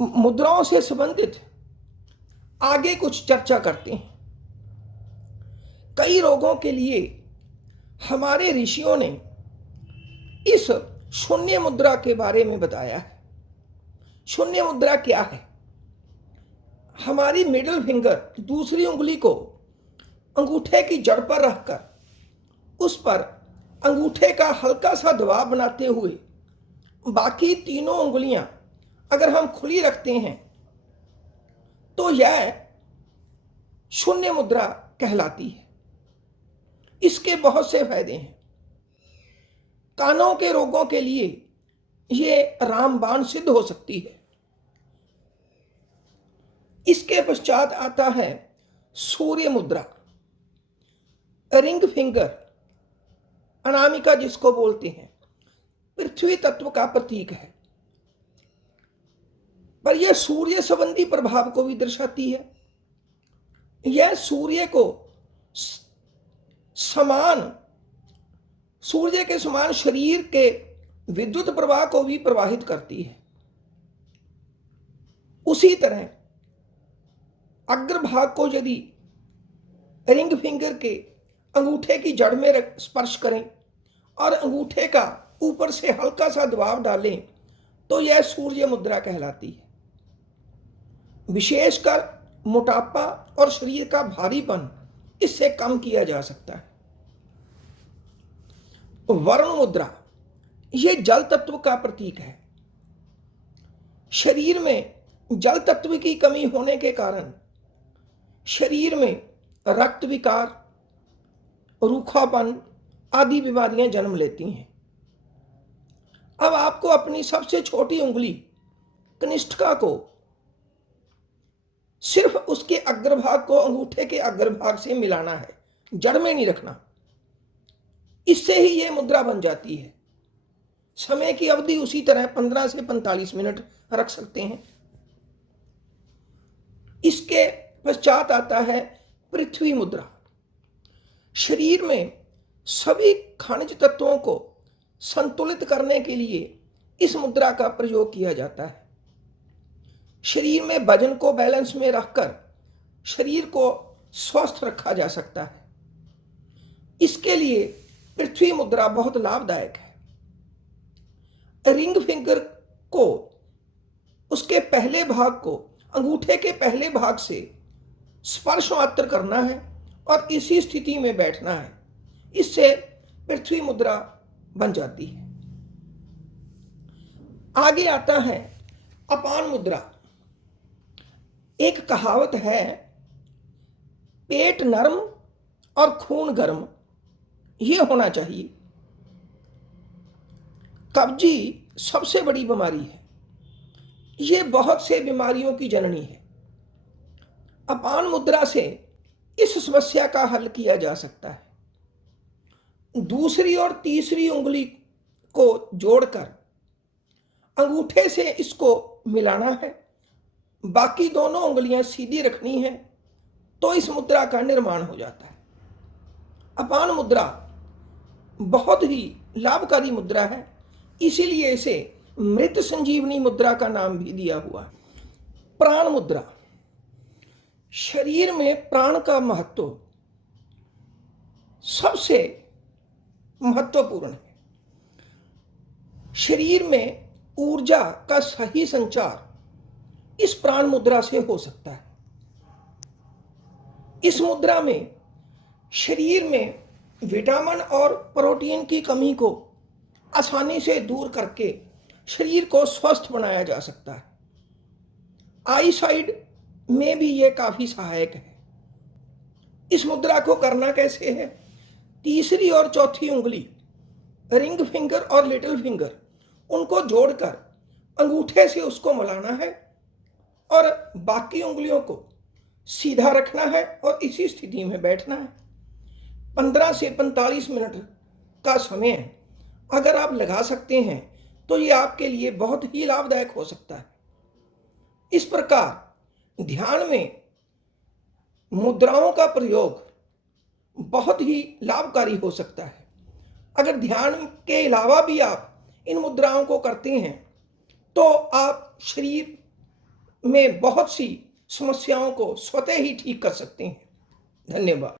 मुद्राओं से संबंधित आगे कुछ चर्चा करते हैं। कई रोगों के लिए हमारे ऋषियों ने इस शून्य मुद्रा के बारे में बताया है। शून्य मुद्रा क्या है? हमारी मिडिल फिंगर, दूसरी उंगली को अंगूठे की जड़ पर रखकर उस पर अंगूठे का हल्का सा दबाव बनाते हुए बाकी तीनों उंगलियां अगर हम खुली रखते हैं तो यह शून्य मुद्रा कहलाती है। इसके बहुत से फायदे हैं। कानों के रोगों के लिए ये रामबाण सिद्ध हो सकती है। इसके पश्चात आता है सूर्य मुद्रा, रिंग फिंगर, अनामिका जिसको बोलते हैं, पृथ्वी तत्व का प्रतीक है, पर यह सूर्य संबंधी प्रभाव को भी दर्शाती है। यह सूर्य के समान शरीर के विद्युत प्रवाह को भी प्रवाहित करती है। उसी तरह अग्रभाग को यदि रिंग फिंगर के अंगूठे की जड़ में स्पर्श करें और अंगूठे का ऊपर से हल्का सा दबाव डालें तो यह सूर्य मुद्रा कहलाती है। विशेषकर मोटापा और शरीर का भारीपन इससे कम किया जा सकता है। वरुण मुद्रा, यह जल तत्व का प्रतीक है। शरीर में जल तत्व की कमी होने के कारण शरीर में रक्त विकार, रूखापन आदि बीमारियां जन्म लेती हैं। अब आपको अपनी सबसे छोटी उंगली कनिष्ठिका को सिर्फ उसके अग्रभाग को अंगूठे के अग्रभाग से मिलाना है, जड़ में नहीं रखना। इससे ही यह मुद्रा बन जाती है। समय की अवधि उसी तरह 15 से 45 मिनट रख सकते हैं। इसके पश्चात आता है पृथ्वी मुद्रा। शरीर में सभी खनिज तत्वों को संतुलित करने के लिए इस मुद्रा का प्रयोग किया जाता है। शरीर में वजन को बैलेंस में रखकर शरीर को स्वस्थ रखा जा सकता है। इसके लिए पृथ्वी मुद्रा बहुत लाभदायक है। रिंग फिंगर को उसके पहले भाग को अंगूठे के पहले भाग से स्पर्श मात्र करना है और इसी स्थिति में बैठना है। इससे पृथ्वी मुद्रा बन जाती है। आगे आता है अपान मुद्रा। एक कहावत है, पेट नरम और खून गर्म, यह होना चाहिए। कब्जी सबसे बड़ी बीमारी है। यह बहुत से बीमारियों की जननी है। अपान मुद्रा से इस समस्या का हल किया जा सकता है। दूसरी और तीसरी उंगली को जोड़कर अंगूठे से इसको मिलाना है, बाकी दोनों उंगलियां सीधी रखनी है, तो इस मुद्रा का निर्माण हो जाता है। अपान मुद्रा बहुत ही लाभकारी मुद्रा है, इसीलिए इसे मृत संजीवनी मुद्रा का नाम भी दिया हुआ है। प्राण मुद्रा। शरीर में प्राण का महत्व सबसे महत्वपूर्ण है। शरीर में ऊर्जा का सही संचार इस प्राण मुद्रा से हो सकता है। इस मुद्रा में शरीर में विटामिन और प्रोटीन की कमी को आसानी से दूर करके शरीर को स्वस्थ बनाया जा सकता है। आई साइड में भी यह काफी सहायक है। इस मुद्रा को करना कैसे है? तीसरी और चौथी उंगली, रिंग फिंगर और लिटिल फिंगर, उनको जोड़कर अंगूठे से उसको मिलाना है और बाकी उंगलियों को सीधा रखना है और इसी स्थिति में बैठना है। 15 से 45 मिनट का समय अगर आप लगा सकते हैं तो ये आपके लिए बहुत ही लाभदायक हो सकता है। इस प्रकार ध्यान में मुद्राओं का प्रयोग बहुत ही लाभकारी हो सकता है। अगर ध्यान के अलावा भी आप इन मुद्राओं को करते हैं तो आप शरीर में बहुत सी समस्याओं को स्वतः ही ठीक कर सकते हैं। धन्यवाद।